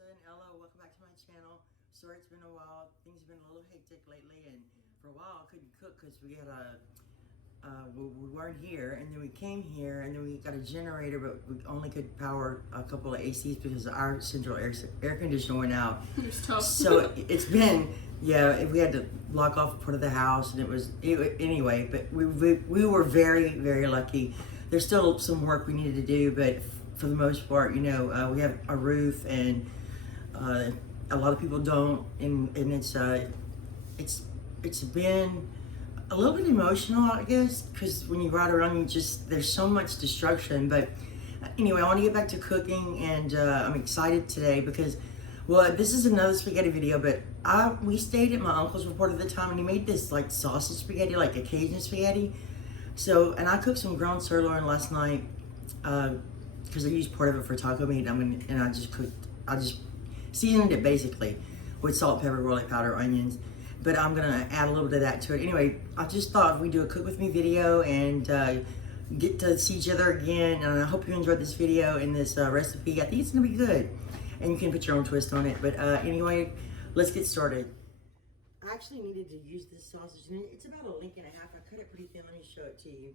Tressa and Ella, welcome back to my channel. Sorry it's been a while. Things have been a little hectic lately, and for a while I couldn't cook because we had we weren't here, and then we came here, and then we got a generator, but we only could power a couple of ACs because our central air conditioner went out. It's tough. So it's been, yeah, we had to block off part of the house, and anyway, but we were very, very lucky. There's still some work we needed to do, but for the most part, you know, we have a roof, and a lot of people don't, and it's been a little bit emotional, I guess, because when you ride around, there's so much destruction. But anyway, I want to get back to cooking, and I'm excited today because, well, this is another spaghetti video, but we stayed at my uncle's for part of the time, and he made this like sausage spaghetti, like a Cajun spaghetti. So, and I cooked some ground sirloin last night because I used part of it for taco meat. And I just seasoned it basically with salt, pepper, garlic powder, onions. But I'm gonna add a little bit of that to it. Anyway, I just thought we'd do a cook with me video and get to see each other again. And I hope you enjoyed this video and this recipe. I think it's gonna be good, and you can put your own twist on it. But anyway, let's get started. I actually needed to use this sausage, and it's about a link and a half. I cut it pretty thin. Let me show it to you.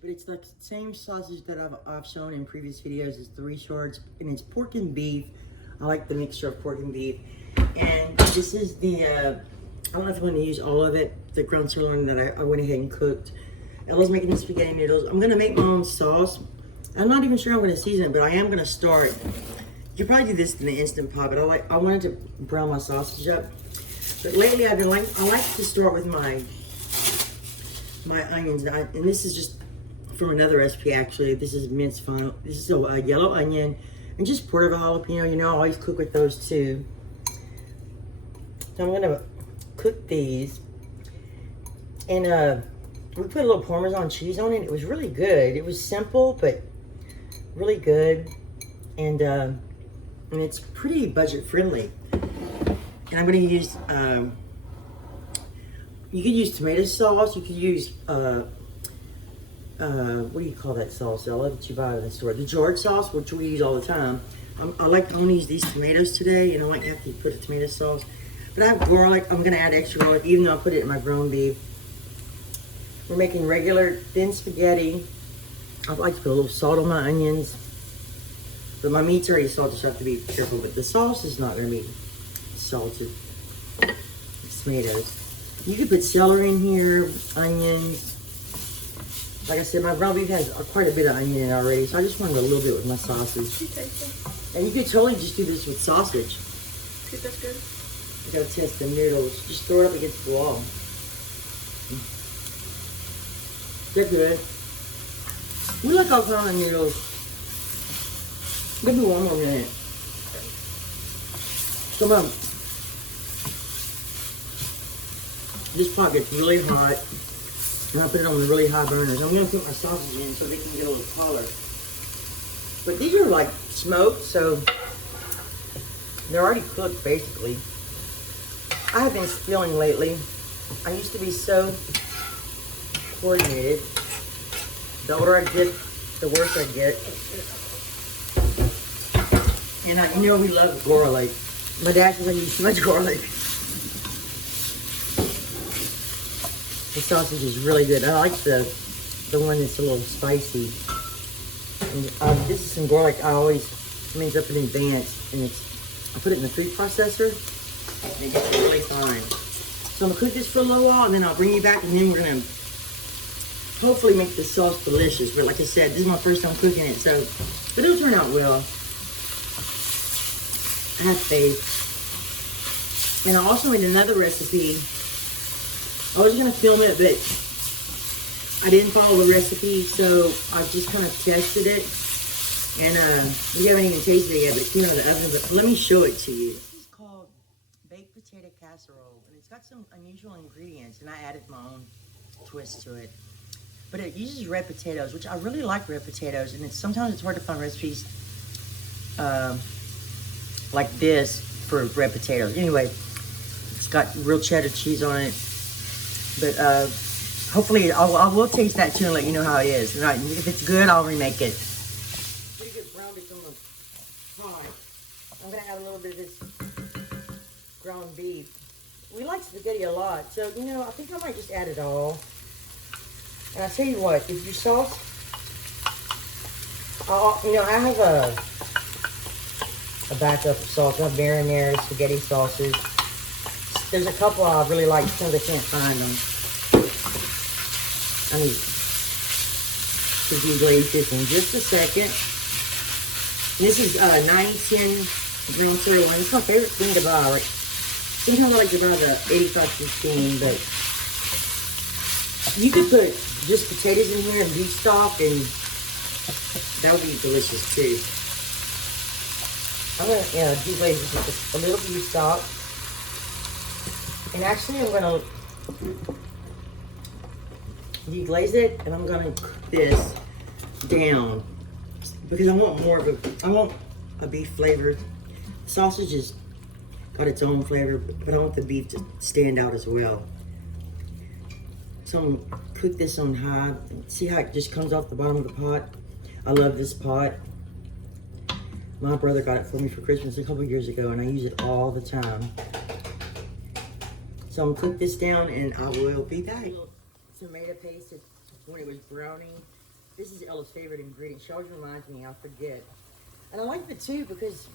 But it's the same sausage that I've shown in previous videos. It's 3 shorts, and it's pork and beef. I like the mixture of pork and beef. And this is the, I don't know if I'm going to use all of it, the ground sirloin that I went ahead and cooked. Ella's making the spaghetti noodles. I'm going to make my own sauce. I'm not even sure I'm going to season it, but I am going to start. You can probably do this in the Instant Pot, but I wanted to brown my sausage up. But lately I like to start with my onions. And this is just from another recipe, actually. This is minced fine. This is a yellow onion and just part of a jalapeno. You know, I always cook with those too. So I'm gonna cook these, and we put a little Parmesan cheese on it. It was really good. It was simple, but really good, and it's pretty budget friendly. And I'm gonna use, you could use tomato sauce. You could use, what do you call that sauce, Ella, that you buy in the store? The jarred sauce, which we use all the time. I want to use these tomatoes today, and I might have to put a tomato sauce. But I have garlic. I'm gonna add extra garlic, even though I put it in my ground beef. We're making regular thin spaghetti. I like to put a little salt on my onions. But my meat's already salted, so I have to be careful. But the sauce is not gonna be salted. It's tomatoes. You could put celery in here, onions. Like I said, my ground beef has quite a bit of onion in it already, so I just wanted a little bit with my sausage. And you could totally just do this with sausage. Okay, that's good. I gotta test the noodles. Just throw it up against the wall. They're good. We like all kinds of noodles. Give me one more minute. Come on. This pot gets really hot, and I put it on the really high burners. I'm gonna put my sausage in so they can get a little color. But these are like smoked, so they're already cooked basically. I have been stealing lately. I used to be so coordinated. The older I get, the worse I get. And you know we love garlic. My dad says I use too much garlic. The sausage is really good. I like the one that's a little spicy. And, this is some garlic I always mix up in advance, and I put it in the food processor. And it gets really fine. So I'm gonna cook this for a little while, and then I'll bring you back, and then we're gonna hopefully make the sauce delicious. But like I said, this is my first time cooking it, but it'll turn out well. I have faith. And I also made another recipe. I was gonna film it, but I didn't follow the recipe, so I just kind of tested it. And we haven't even tasted it yet, but it came out of the oven. But let me show it to you. This is called baked potato casserole, and it's got some unusual ingredients, and I added my own twist to it. But it uses red potatoes, which I really like red potatoes, and sometimes it's hard to find recipes like this for red potatoes. Anyway, it's got real cheddar cheese on it, but hopefully I will taste that too and let you know how it is. And if it's good, I'll remake it. Pretty good brown bits on the pie. I'm gonna add a little bit of this ground beef. We like spaghetti a lot, so you know, I think I might just add it all. And I tell you what, if your sauce, you know, I have a backup of sauce. I have marinara, spaghetti sauces. There's a couple I really like because I can't find them. I need to deglaze this in just a second. This is 910 ground sirloin. It's my favorite thing to buy. Like, sometimes I like to buy the 85-15, but you could put just potatoes in here and beef stock, and that would be delicious too. I'm gonna deglaze this with just a little beef stock, and actually I'm gonna deglaze it, and I'm gonna cook this down because I want more of I want a beef flavor. The sausage has got its own flavor, but I want the beef to stand out as well. So I'm gonna cook this on high. See how it just comes off the bottom of the pot? I love this pot. My brother got it for me for Christmas a couple years ago, and I use it all the time. So I'm gonna cook this down, and I will be back. Tomato paste when it was browning. This is Ella's favorite ingredient. She always reminds me, I forget. And I like it too because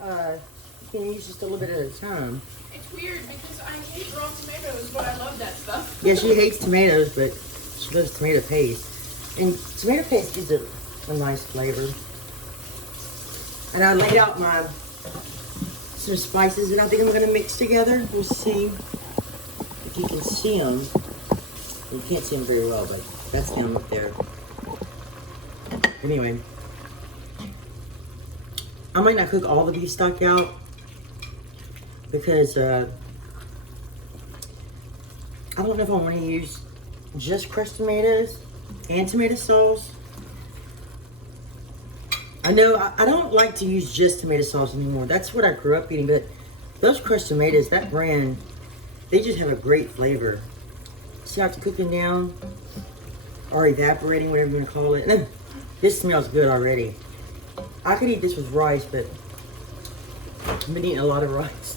you can use just a little bit at a time. It's weird because I hate raw tomatoes, but I love that stuff. Yeah, she hates tomatoes, but she loves tomato paste. And tomato paste gives it a nice flavor. And I laid out some spices that I think I'm going to mix together. We'll see if you can see them. You can't see them very well, but that's down up there. Anyway, I might not cook all the beef stock out because I don't know if I want to use just crushed tomatoes and tomato sauce. I know I don't like to use just tomato sauce anymore. That's what I grew up eating, but those crushed tomatoes, that brand, they just have a great flavor. See how it's cooking down? Or evaporating, whatever you want to call it. This smells good already. I could eat this with rice, but I've been eating a lot of rice.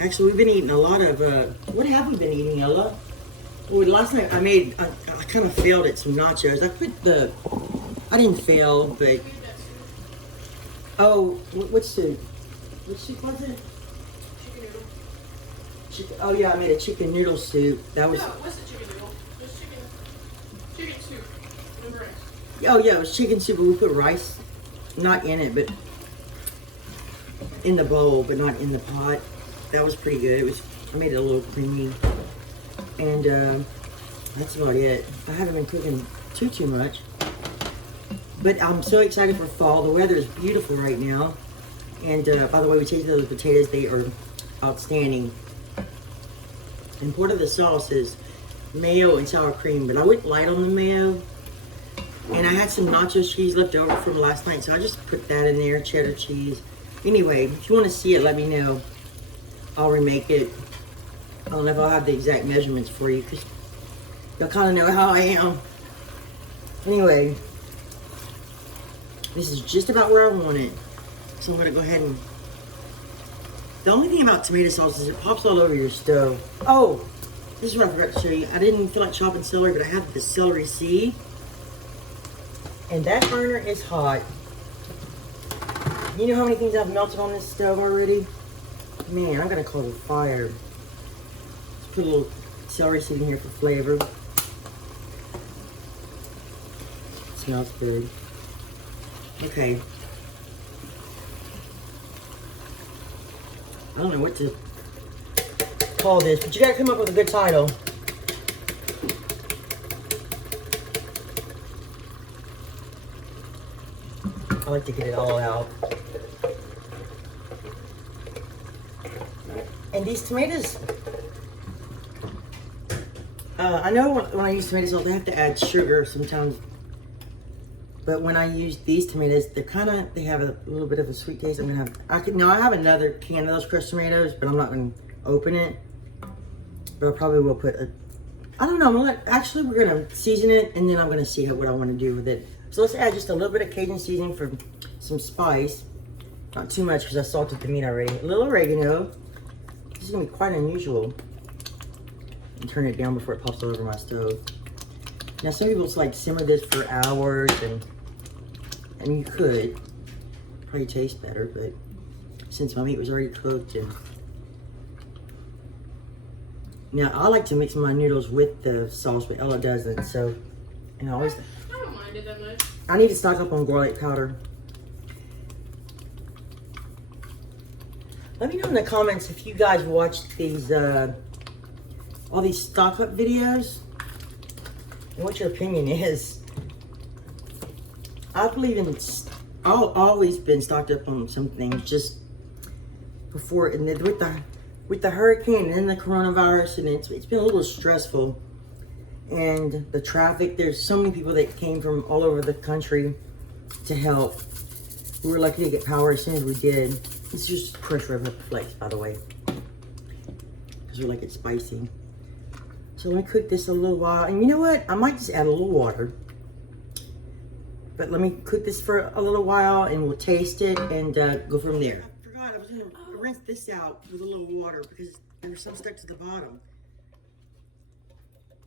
Actually, we've been eating a lot of, what have we been eating, Ella? Well, last night I kind of failed at some nachos. I didn't fail, but, oh, what soup? What soup was it? Chicken noodle. Oh yeah, I made a chicken noodle soup. That was. No, it wasn't chicken noodle. It was chicken soup. No rice. Oh yeah, it was chicken soup, but we put rice, not in it, but in the bowl, but not in the pot. That was pretty good. I made it a little creamy, and that's about it. I haven't been cooking too much, but I'm so excited for fall. The weather is beautiful right now, and by the way, we tasted those potatoes. They are outstanding. And part of the sauce is mayo and sour cream, but I went light on the mayo. And I had some nacho cheese left over from last night, so I just put that in there, cheddar cheese. Anyway, if you want to see it, let me know. I'll remake it. I don't know if I'll have the exact measurements for you, because you'll kind of know how I am. Anyway, this is just about where I want it. So I'm going to go ahead and... The only thing about tomato sauce is it pops all over your stove. Oh, this is what I forgot to show you. I didn't feel like chopping celery, but I have the celery seed. And that burner is hot. You know how many things I've melted on this stove already? Man, I'm gonna call the fire. Let's put a little celery seed in here for flavor. Smells good. Okay. I don't know what to call this, but you gotta come up with a good title. I like to get it all out. And these tomatoes, I know when I use tomato sauce, I have to add sugar sometimes. But when I use these tomatoes, they have a little bit of a sweet taste. I have another can of those crushed tomatoes, but I'm not gonna open it. But I probably will put I don't know, we're gonna season it, and then I'm gonna see what I wanna do with it. So let's add just a little bit of Cajun seasoning for some spice. Not too much because I salted the meat already. A little oregano. This is gonna be quite unusual. And turn it down before it pops all over my stove. Now some people just like simmer this for hours, and you could probably taste better, but since my meat was already cooked, and now I like to mix my noodles with the sauce, but Ella doesn't. So, and I always I don't mind it that much. I need to stock up on garlic powder. Let me know in the comments if you guys watched these all these stock up videos and what your opinion is. I believe in I've always been stocked up on some things just before, and then with the hurricane and then the coronavirus, and it's been a little stressful. And the traffic, there's so many people that came from all over the country to help. We were lucky to get power as soon as we did. It's just crushed red pepper flakes, by the way, because we like it spicy. So let me cook this a little while. And you know what? I might just add a little water. But let me cook this for a little while and we'll taste it and go from there. I forgot I was going to rinse this out with a little water because there's some stuck to the bottom.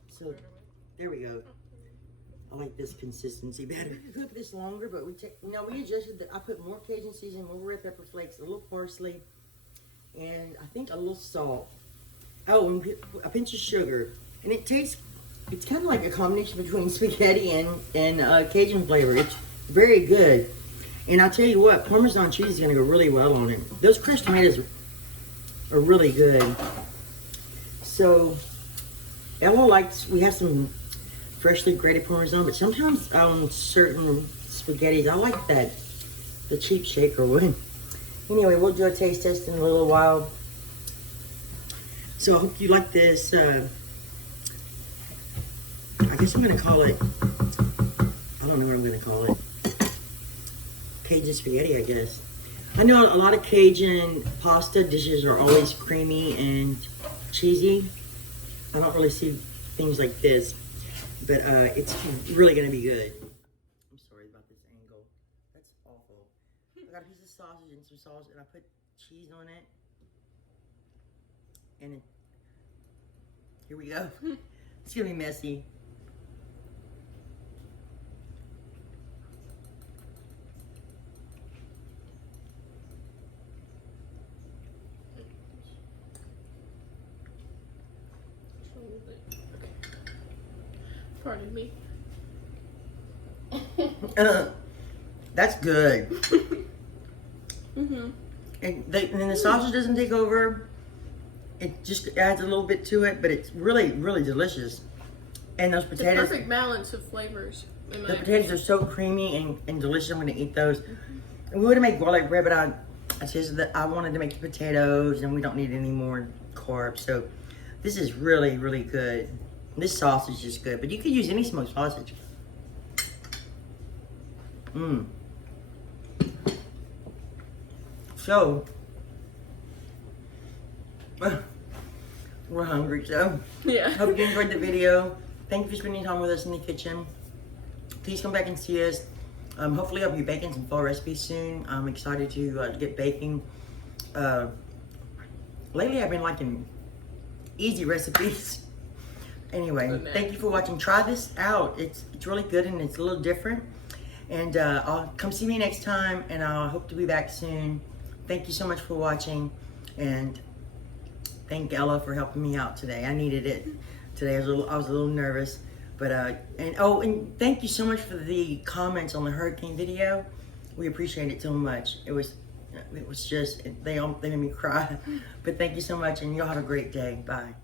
So there we go. I like this consistency better. We could cook this longer, but we adjusted I put more Cajun seasoning, more red pepper flakes, a little parsley, and I think a little salt. Oh, and a pinch of sugar. And it tastes, it's kind of like a combination between spaghetti and Cajun flavor. It's very good. And I'll tell you what, Parmesan cheese is going to go really well on it. Those crushed tomatoes are really good. So, Ella likes, we have some freshly grated Parmesan, but sometimes on certain spaghettis, I like the cheap shaker one. Anyway, we'll do a taste test in a little while. So I hope you like this. I guess I'm going to call it, I don't know what I'm going to call it. Cajun spaghetti, I guess. I know a lot of Cajun pasta dishes are always creamy and cheesy. I don't really see things like this, but it's really going to be good. I'm sorry about this angle. That's awful. I got a piece of sausage and some sauce, and I put cheese on it. And here we go. It's gonna be messy. Pardon me. That's good. Mm-hmm. And then the sausage doesn't take over. It just adds a little bit to it, but it's really, really delicious. And those potatoes, it's a perfect balance of flavors. The potatoes are so creamy and delicious. I'm going to eat those. And we would have made garlic bread, but I said that I wanted to make the potatoes, and we don't need any more carbs. So this is really, really good. This sausage is good, but you could use any smoked sausage. So we're hungry, so yeah. Hope you enjoyed the video. Thank you for spending time with us in the kitchen. Please come back and see us. Hopefully I'll be baking some fall recipes soon. I'm excited to get baking. Lately I've been liking easy recipes. Anyway, thank you for watching. Try this out. It's really good and it's a little different. And I'll come see me next time, and I hope to be back soon. Thank you so much for watching, and thank Ella for helping me out today. I needed it today. I was a little nervous, but and thank you so much for the comments on the hurricane video. We appreciate it so much. It was just they made me cry. But thank you so much, and y'all have a great day. Bye.